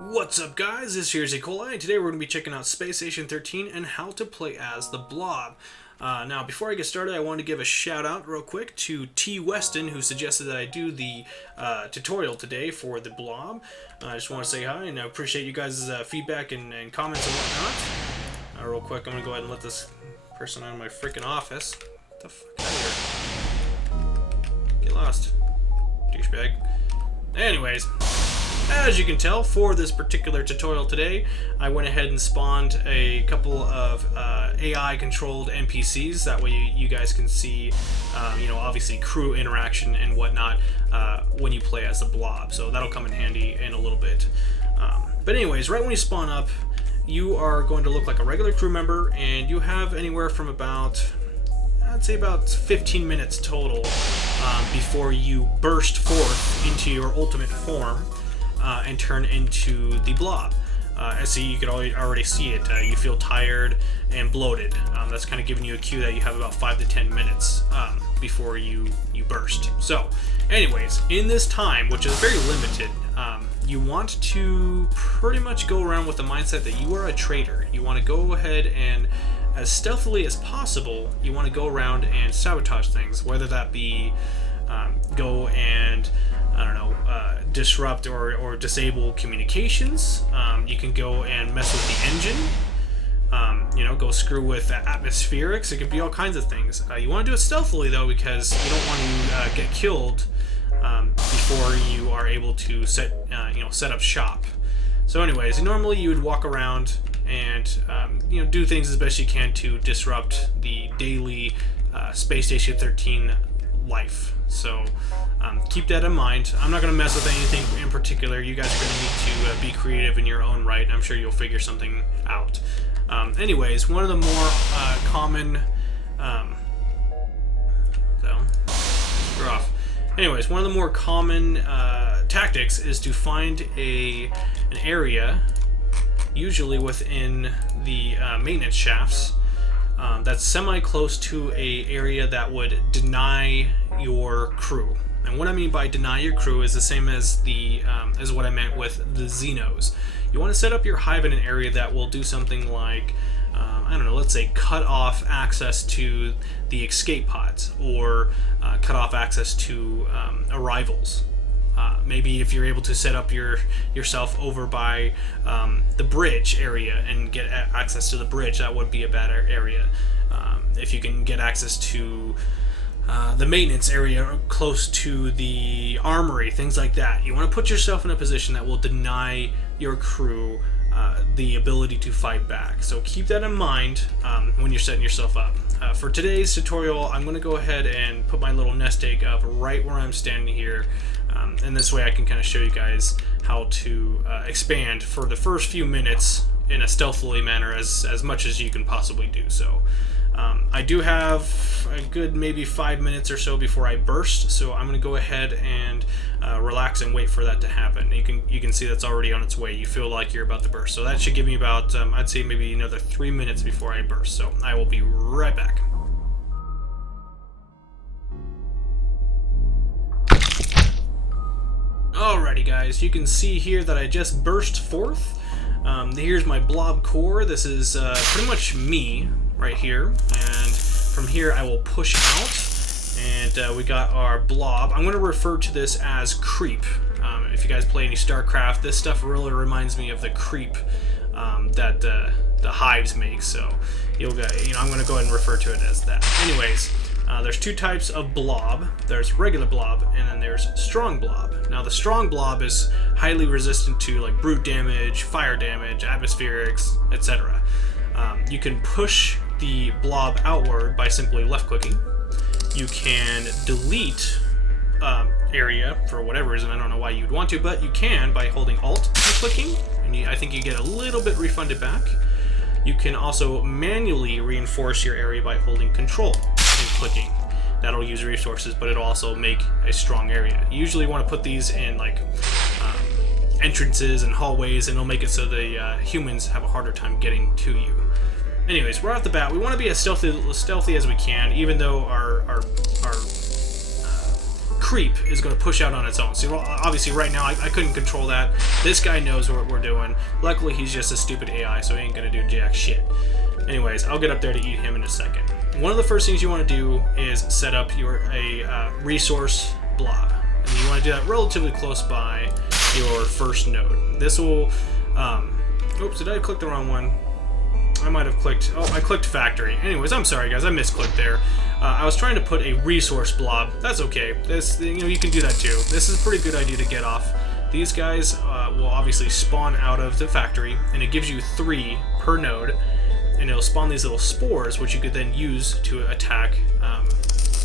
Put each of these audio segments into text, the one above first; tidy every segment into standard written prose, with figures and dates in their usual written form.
What's up, guys? This here's E. coli, and today we're going to be checking out Space Station 13 and how to play as the Blob. Now, before I get started, I want to give a shout out real quick to T. Weston, who suggested that I do the tutorial today for the Blob. I just want to say hi, and I appreciate you guys' feedback and comments and whatnot. Real quick, I'm going to go ahead and let this person out of my freaking office. Get the fuck out of here. Get lost, douchebag. Anyways, as you can tell, for this particular tutorial today, I went ahead and spawned a couple of AI-controlled NPCs. That way you guys can see, obviously crew interaction and whatnot when you play as the Blob. So that'll come in handy in a little bit. But anyways, right when you spawn up, you are going to look like a regular crew member, and you have anywhere from I'd say about 15 minutes total before you burst forth into your ultimate form. And turn into the Blob. So you can already see it. You feel tired and bloated. That's kind of giving you a cue that you have about 5 to 10 minutes before you burst. So, anyways, in this time, which is very limited, you want to pretty much go around with the mindset that you are a traitor. You want to go ahead and, as stealthily as possible, you want to go around and sabotage things, whether that be go and disrupt or disable communications. You can go and mess with the engine. Go screw with atmospherics. It could be all kinds of things. You want to do it stealthily though, because you don't want to get killed before you are able to set up shop. So, anyways, normally you would walk around and do things as best you can to disrupt the daily Space Station 13 life. So keep that in mind. I'm not going to mess with anything in particular. You guys are going to need to be creative in your own right, and I'm sure you'll figure something out. Anyways, one of the more common... Anyways, one of the more common tactics is to find an area, usually within the maintenance shafts, that's semi-close to a area that would deny your crew. And what I mean by deny your crew is the same as as what I meant with the Xenos. You want to set up your hive in an area that will do something like, let's say cut off access to the escape pods, or cut off access to arrivals. Maybe if you're able to set up yourself over by the bridge area and get access to the bridge, that would be a bad area. If you can get access to the maintenance area close to the armory, things like that, you want to put yourself in a position that will deny your crew the ability to fight back. So keep that in mind when you're setting yourself up. For today's tutorial, I'm going to go ahead and put my little nest egg up right where I'm standing here. And this way I can kind of show you guys how to expand for the first few minutes in a stealthily manner as much as you can possibly do so. I do have a good maybe 5 minutes or so before I burst, so I'm going to go ahead and relax and wait for that to happen. You can see that's already on its way. You feel like you're about to burst, so that should give me about I'd say maybe another 3 minutes before I burst. So I will be right back. Alrighty, guys, you can see here that I just burst forth. Here's my Blob core. This is pretty much me right here, and from here I will push out, and we got our Blob. I'm going to refer to this as creep. If you guys play any StarCraft, this stuff really reminds me of the creep that the hives make, so I'm going to go ahead and refer to it as that. Anyways, there's two types of Blob. There's regular Blob, and then there's strong Blob. Now the strong Blob is highly resistant to like brute damage, fire damage, atmospherics, etc. You can push the Blob outward by simply left clicking. You can delete area for whatever reason. I don't know why you'd want to, but you can by holding Alt and clicking, and I think you get a little bit refunded back. You can also manually reinforce your area by holding Control and clicking. That'll use resources, but it'll also make a strong area. You usually want to put these in like entrances and hallways, and it'll make it so the humans have a harder time getting to you. Anyways, right off the bat, we want to be as stealthy as we can, even though our creep is going to push out on its own. So obviously right now I couldn't control that. This guy knows what we're doing. Luckily he's just a stupid AI, so he ain't going to do jack shit. Anyways, I'll get up there to eat him in a second. One of the first things you want to do is set up a resource blob. And you want to do that relatively close by your first node. This will... oops, did I click the wrong one? I might have clicked... Oh, I clicked factory. Anyways, I'm sorry guys, I misclicked there. I was trying to put a resource blob. That's okay. This, you can do that too. This is a pretty good idea to get off. These guys will obviously spawn out of the factory, and it gives you 3 per node, and it'll spawn these little spores, which you could then use to attack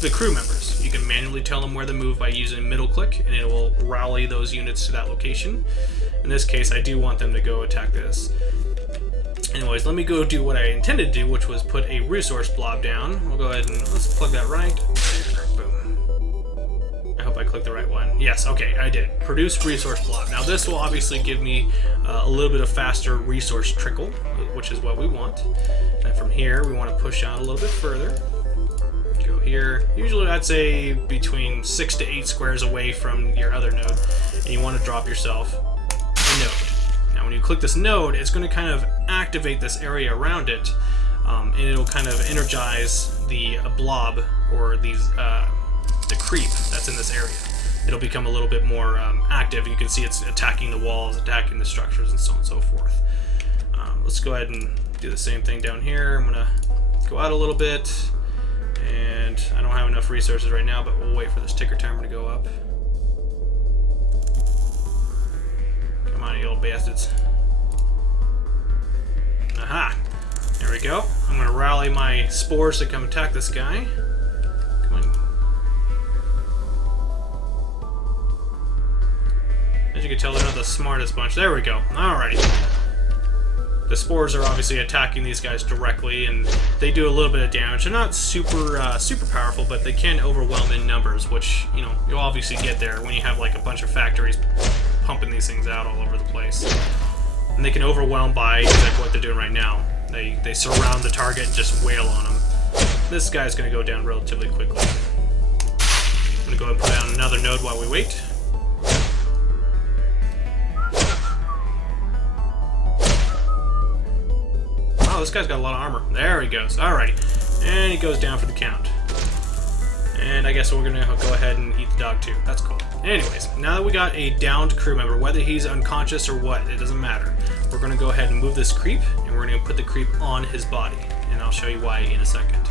the crew members. You can manually tell them where to move by using middle click, and it will rally those units to that location. In this case, I do want them to go attack this. Anyways, let me go do what I intended to do, which was put a resource blob down. We'll go ahead and let's plug that right there. Boom. I hope I clicked the right one. Yes, okay, I did. Produce resource blob. Now this will obviously give me a little bit of faster resource trickle, which is what we want. And from here, we want to push out a little bit further. Go here. Usually I'd say between 6 to 8 squares away from your other node. And you want to drop yourself a node. Now when you click this node, it's going to kind of activate this area around it, and it'll kind of energize the blob, or these the creep that's in this area. It'll become a little bit more active. You can see it's attacking the walls, attacking the structures, and so on and so forth. Let's go ahead and do the same thing down here. I'm going to go out a little bit, and I don't have enough resources right now, but we'll wait for this ticker timer to go up. Come on, you little bastards. Aha! There we go. I'm going to rally my spores to come attack this guy. Come on. As you can tell, they're not the smartest bunch. There we go. Alrighty. The spores are obviously attacking these guys directly, and they do a little bit of damage. They're not super powerful, but they can overwhelm in numbers, which, you'll obviously get there when you have like a bunch of factories pumping these things out all over the place. And they can overwhelm by exactly what they're doing right now. They surround the target and just wail on them. This guy's going to go down relatively quickly. I'm going to go ahead and put down another node while we wait. Oh, this guy's got a lot of armor. There he goes. Alrighty. And he goes down for the count. And I guess we're going to go ahead and eat the dog too. That's cool. Anyways, now that we got a downed crew member, whether he's unconscious or what, it doesn't matter. We're going to go ahead and move this creep, and we're going to put the creep on his body. And I'll show you why in a second.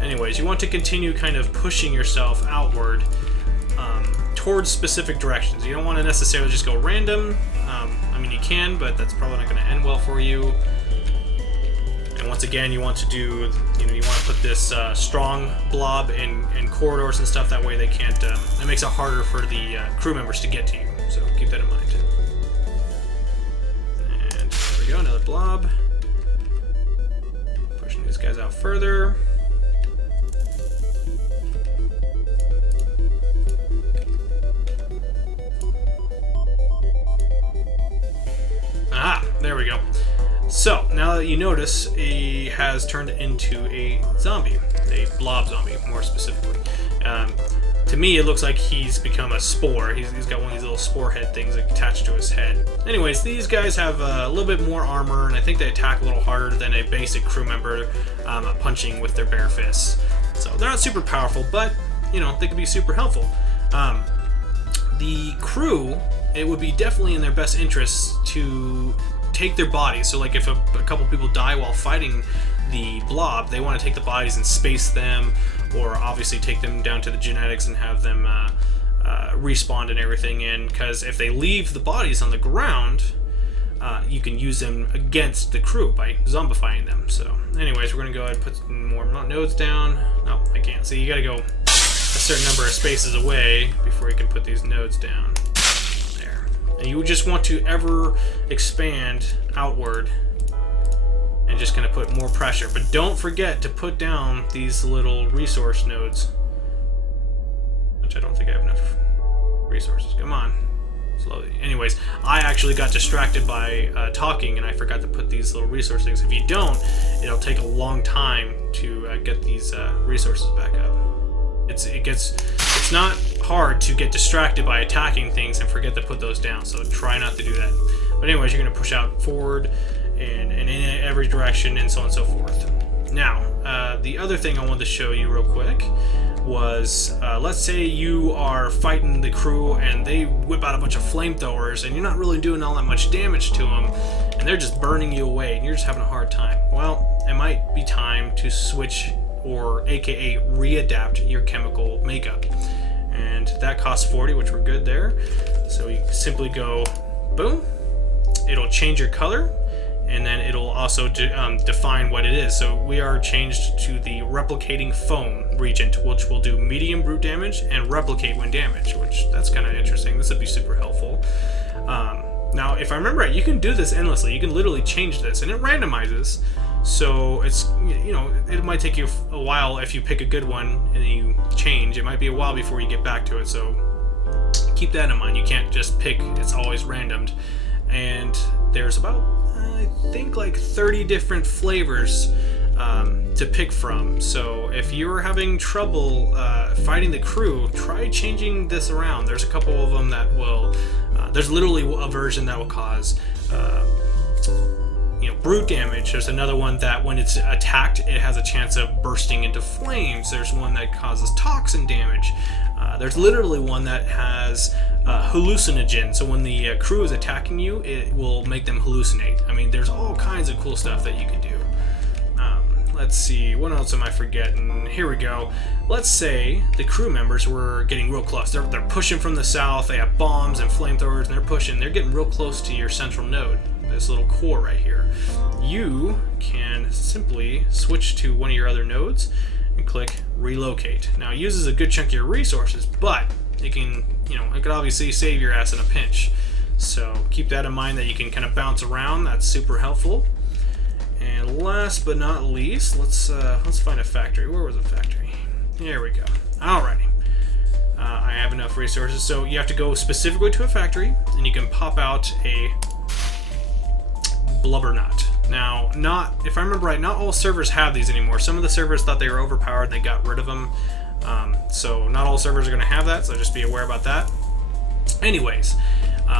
Anyways, you want to continue kind of pushing yourself outward towards specific directions. You don't want to necessarily just go random. I mean, you can, but that's probably not going to end well for you. And once again, you want to do, you want to put this strong blob in corridors and stuff. That way they can't, it makes it harder for the crew members to get to you. So keep that in mind. And there we go, another blob. Pushing these guys out further. Ah, there we go. So, now that you notice, he has turned into a zombie. A blob zombie, more specifically. To me, it looks like he's become a spore. He's got one of these little spore head things attached to his head. Anyways, these guys have a little bit more armor, and I think they attack a little harder than a basic crew member punching with their bare fists. So, they're not super powerful, but, they can be super helpful. The crew, it would be definitely in their best interests to take their bodies. So like if a couple people die while fighting the blob, they want to take the bodies and space them, or obviously take them down to the genetics and have them respawned and everything in, because if they leave the bodies on the ground, you can use them against the crew by zombifying them. So anyways, we're going to go ahead and put more nodes down. No, I can't. See, you got to go a certain number of spaces away before you can put these nodes down. And you just want to ever expand outward and just kind of put more pressure. But don't forget to put down these little resource nodes, which I don't think I have enough resources. Come on. Slowly. Anyways, I actually got distracted by talking, and I forgot to put these little resource things. If you don't, it'll take a long time to get these resources back up. It's it's not hard to get distracted by attacking things and forget to put those down, so try not to do that. But anyways, you're going to push out forward and in every direction and so on and so forth. Now, the other thing I wanted to show you real quick was, let's say you are fighting the crew and they whip out a bunch of flamethrowers and you're not really doing all that much damage to them and they're just burning you away and you're just having a hard time. Well, it might be time to switch, or aka readapt your chemical makeup. And that costs 40, which we're good there. So you simply go boom, it'll change your color, and then it'll also define what it is. So we are changed to the replicating foam regent, which will do medium brute damage and replicate when damaged, which that's kind of interesting. This would be super helpful. Now, if I remember right, you can do this endlessly. You can literally change this, and it randomizes. So it's, you know, it might take you a while if you pick a good one and you change. It might be a while before you get back to it. So keep that in mind. You can't just pick. It's always randomed. And there's about, I think, like 30 different flavors to pick from. So if you're having trouble fighting the crew, try changing this around. There's a couple of them that will, there's literally a version that will cause, you know, brute damage. There's another one that when it's attacked, it has a chance of bursting into flames. There's one that causes toxin damage. There's literally one that has hallucinogen. So when the crew is attacking you, it will make them hallucinate. I mean, there's all kinds of cool stuff that you can do. Let's see, what else am I forgetting? Here we go. Let's say the crew members were getting real close. They're pushing from the south. They have bombs and flamethrowers, and they're pushing. They're getting real close to your central node, this little core right here. You can simply switch to one of your other nodes and click relocate. Now, it uses a good chunk of your resources, but it can, you know, it could obviously save your ass in a pinch. So keep that in mind, that you can kind of bounce around. That's super helpful. And last but not least, let's find a factory. Where was the factory? Here we go. Alrighty. I have enough resources, so you have to go specifically to a factory, and you can pop out a blubber nut. Now, if I remember right, not all servers have these anymore. Some of the servers thought they were overpowered, they got rid of them. So not all servers are going to have that, so just be aware about that. Anyways,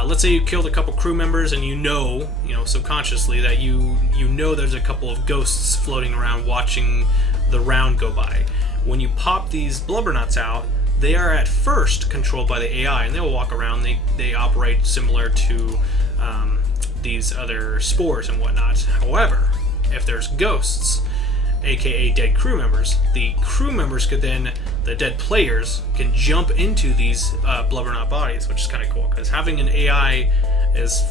let's say you killed a couple crew members and you know subconsciously that you know there's a couple of ghosts floating around watching the round go by. When you pop these blubber nuts out, they are at first controlled by the AI, and they will walk around. They operate similar to these other spores and whatnot. However, if there's ghosts, aka dead crew members, the crew members could then, the dead players can jump into these blubber nut bodies, which is kind of cool, because having an AI is,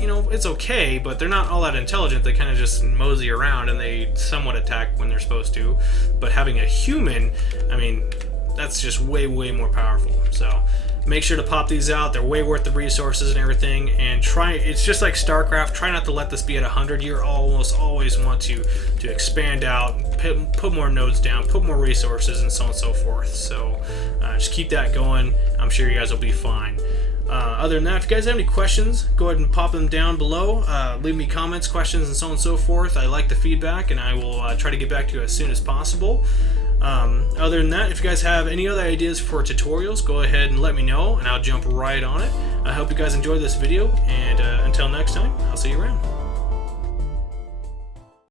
it's okay, but they're not all that intelligent. They kind of just mosey around and they somewhat attack when they're supposed to. But having a human, I mean, that's just way, way more powerful. So make sure to pop these out. They're way worth the resources and everything. And it's just like StarCraft. Try not to let this be at 100. You almost always want to expand out, put more nodes down, put more resources, and so on and so forth. So just keep that going. I'm sure you guys will be fine. Other than that, if you guys have any questions, go ahead and pop them down below. Leave me comments, questions, and so on and so forth. I like the feedback, and I will try to get back to you as soon as possible. Other than that, if you guys have any other ideas for tutorials, go ahead and let me know, and I'll jump right on it. I hope you guys enjoyed this video, and until next time, I'll see you around.